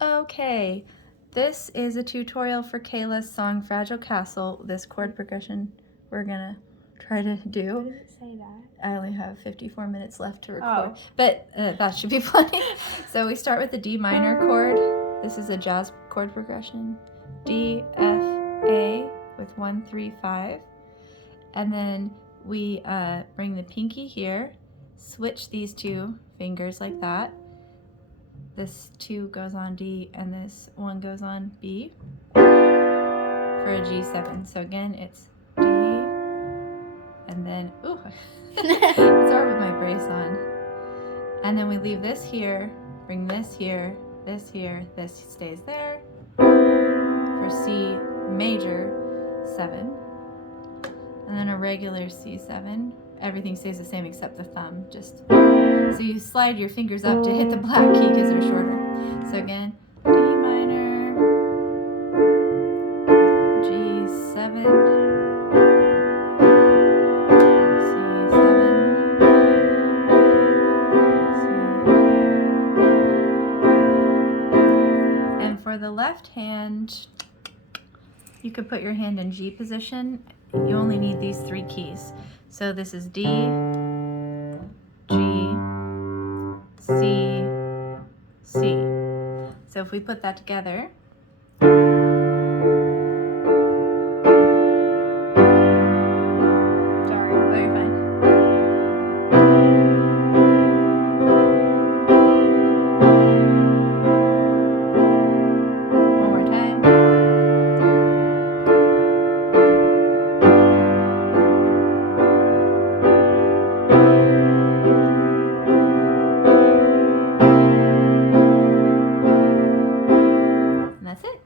Okay, this is a tutorial for Kayla's song Fragile Castle. This chord progression we're gonna try to do. What does it say that? I only have 54 minutes left to record, but that should be plenty. So we start with the D minor chord. This is a jazz chord progression. D, F, A with 1, 3, 5. And then we bring the pinky here, switch these two fingers like that. This 2 goes on D and this 1 goes on B for a G7. So again, it's D and then, ooh, it's hard with my brace on. And then we leave this here, bring this here, this stays there for C major 7. And then a regular C7. Everything stays the same except the thumb, just so you slide your fingers up to hit the black key because they're shorter. So again, D minor, G7, C7, C. And for the left hand, you could put your hand in G position. You only need these 3 keys. So this is D, G, C, C. So if we put that together, sorry, oh, you're fine. One more time. And that's it.